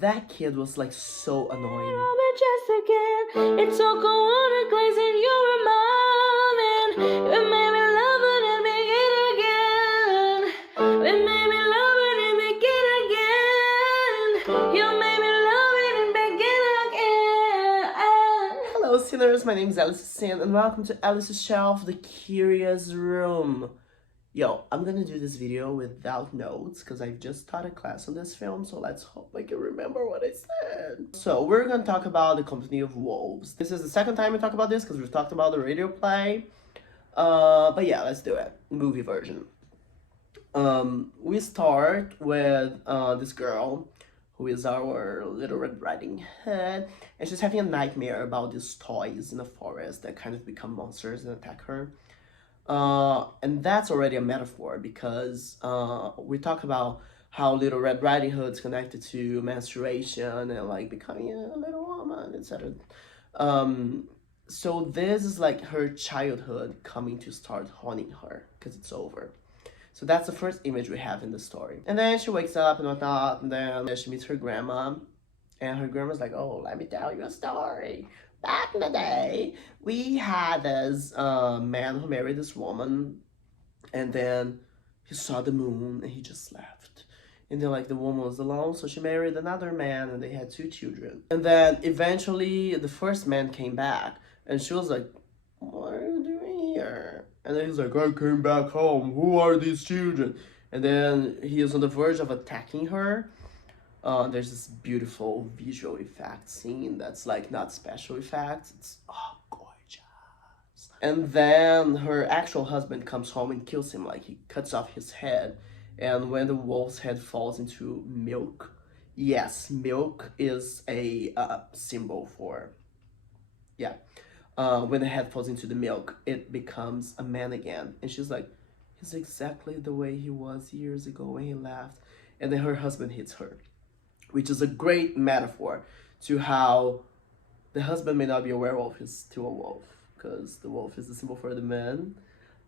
That kid was like so annoying. Just again, it took a water glaze and you were mine, and it made me love it and begin again. It made me love it and begin again. You made me love it and begin again. Hello, sinners. My name is Alice Sin, and welcome to Alice's Shelf, the Curious Room. Yo, I'm gonna do this video without notes because I've just taught a class on this film, so let's hope I can remember what I said. So we're gonna talk about The Company of Wolves. This is the second time we talk about this because we've talked about the radio play. But yeah, let's do it. Movie version. We start with this girl who is our Little Red Riding Hood, and she's having a nightmare about these toys in the forest that kind of become monsters and attack her. And that's already a metaphor because we talk about how Little Red Riding Hood is connected to menstruation and like becoming a little woman, etc. So this is like her childhood coming to start haunting her because it's over. So that's the first image we have in the story. And then she wakes up and whatnot, and then she meets her grandma, and her grandma's like, "Oh, let me tell you a story. Back in the day, we had this man who married this woman, and then he saw the moon and he just left. And then like the woman was alone, so she married another man and they had 2 children. And then eventually the first man came back and she was like, "What are you doing here?" And then he's like, "I came back home. Who are these children?" And then he is on the verge of attacking her. There's this beautiful visual effect scene that's like not special effects. It's gorgeous. And then her actual husband comes home and kills him. Like he cuts off his head. And when the wolf's head falls into milk, yes, milk is a symbol for, yeah. When the head falls into the milk, it becomes a man again. And she's like, "He's exactly the way he was years ago when he left." And then her husband hits her, which is a great metaphor to how the husband may not be a werewolf, he's still a wolf, because the wolf is the symbol for the man.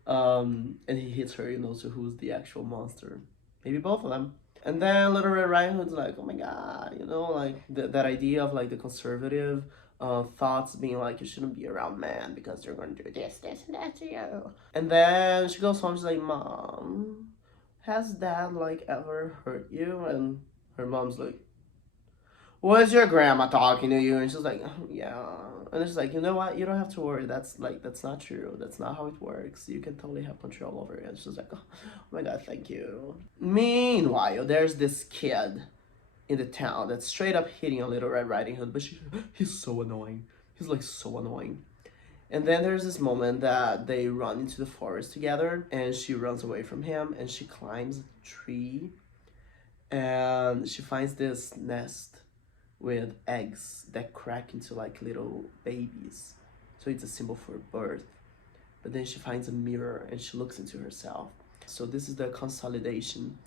And he hits her, so who's the actual monster? Maybe both of them. And then Little Red Riding Hood's like, "Oh my god," like that idea of like the conservative thoughts being like, you shouldn't be around men because they're going to do this, and that to you. And then she goes home, she's like, "Mom, has dad like ever hurt you?" And her mom's like, "Was your grandma talking to you?" And she's like, "Oh, yeah." And she's like, "You know what? You don't have to worry. That's not true. That's not how it works. You can totally have control over it." And she's like, "Oh my god, thank you." Meanwhile, there's this kid in the town that's straight up hitting a Little Red Riding Hood, but he's so annoying. He's like so annoying. And then there's this moment that they run into the forest together, and she runs away from him, and she climbs a tree, and she finds this nest with eggs that crack into like little babies. So it's a symbol for birth. But then she finds a mirror and she looks into herself. So this is the consolidation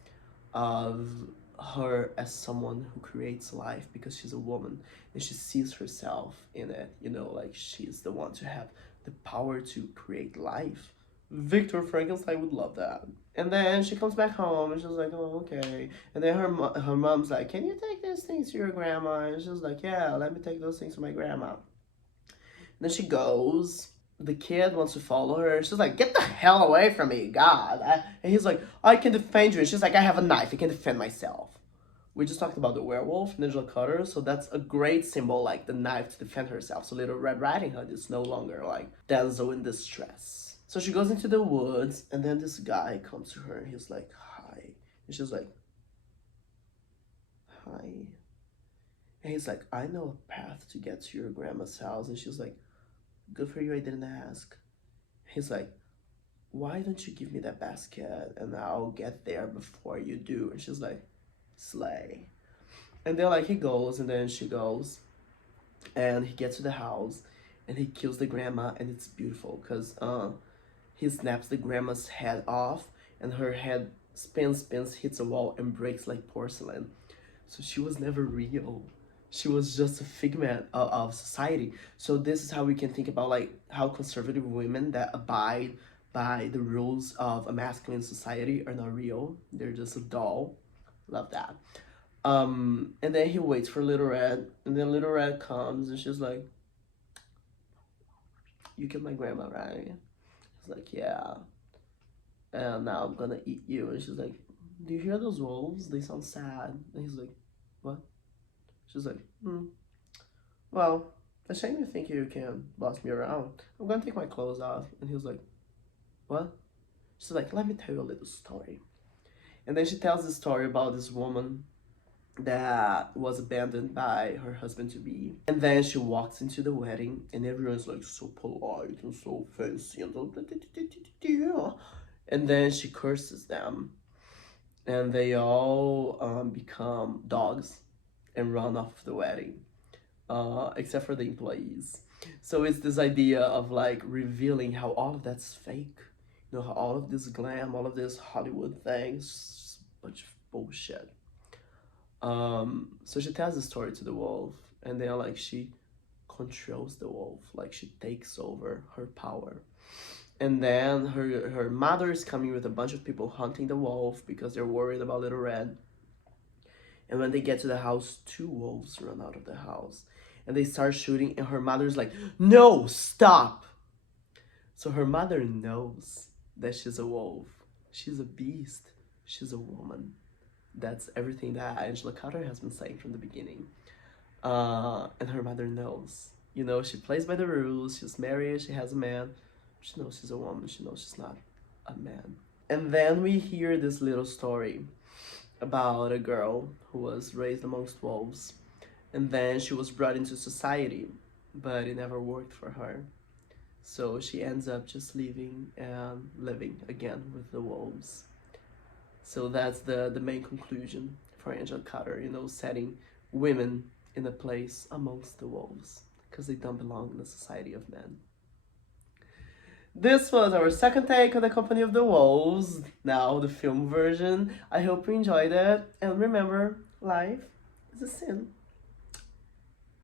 of her as someone who creates life because she's a woman and she sees herself in it, like she's the one to have the power to create life. Victor Frankenstein would love that. And then she comes back home and she's like, "Oh, okay." And then her mom's like, "Can you take these things to your grandma?" And she's like, "Yeah, let me take those things to my grandma." And then she goes. The kid wants to follow her. She's like, "Get the hell away from me, God." And he's like, "I can defend you." And she's like, "I have a knife. I can defend myself." We just talked about the werewolf, Ninja Cutter, so that's a great symbol, like the knife to defend herself. So Little Red Riding Hood is no longer like damsel in distress. So she goes into the woods, and then this guy comes to her, and he's like, "Hi." And she's like, "Hi." And he's like, "I know a path to get to your grandma's house." And she's like, "Good for you, I didn't ask." He's like, "Why don't you give me that basket, and I'll get there before you do." And she's like, "Slay." And then like he goes, and then she goes, and he gets to the house, and he kills the grandma, and it's beautiful because he snaps the grandma's head off, and her head spins, hits a wall, and breaks like porcelain. So she was never real. She was just a figment of society. So this is how we can think about like how conservative women that abide by the rules of a masculine society are not real. They're just a doll. Love that. And then he waits for Little Red, and then Little Red comes, and she's like, "You killed my grandma, right?" He's like, "Yeah." And now I'm gonna eat you. And she's like, "Do you hear those wolves? They sound sad." And he's like, "What?" She's like, "Well, a shame you think you can boss me around. I'm gonna take my clothes off." And he was like, "What?" She's like, "Let me tell you a little story." And then she tells this story about this woman that was abandoned by her husband to be. And then she walks into the wedding, and everyone's like so polite and so fancy and then she curses them, and they all become dogs and run off the wedding, except for the employees. So it's this idea of like revealing how all of that's fake. You know, how all of this glam, all of this Hollywood things, just a bunch of bullshit. So she tells the story to the wolf, and then like she controls the wolf, like she takes over her power. And then her mother is coming with a bunch of people hunting the wolf because they're worried about Little Red. And when they get to the house, two wolves run out of the house, and they start shooting. And her mother's like, "No, stop!" So her mother knows that she's a wolf. She's a beast. She's a woman. That's everything that Angela Carter has been saying from the beginning. And her mother knows. You know, she plays by the rules. She's married. She has a man. She knows she's a woman. She knows she's not a man. And then we hear this little story about a girl who was raised amongst wolves. And then she was brought into society, but it never worked for her. So she ends up just leaving and living again with the wolves. So that's the main conclusion for Angela Carter, you know, setting women in a place amongst the wolves because they don't belong in the society of men. This was our second take on The Company of the Wolves, now the film version. I hope you enjoyed it, and remember, life is a sin.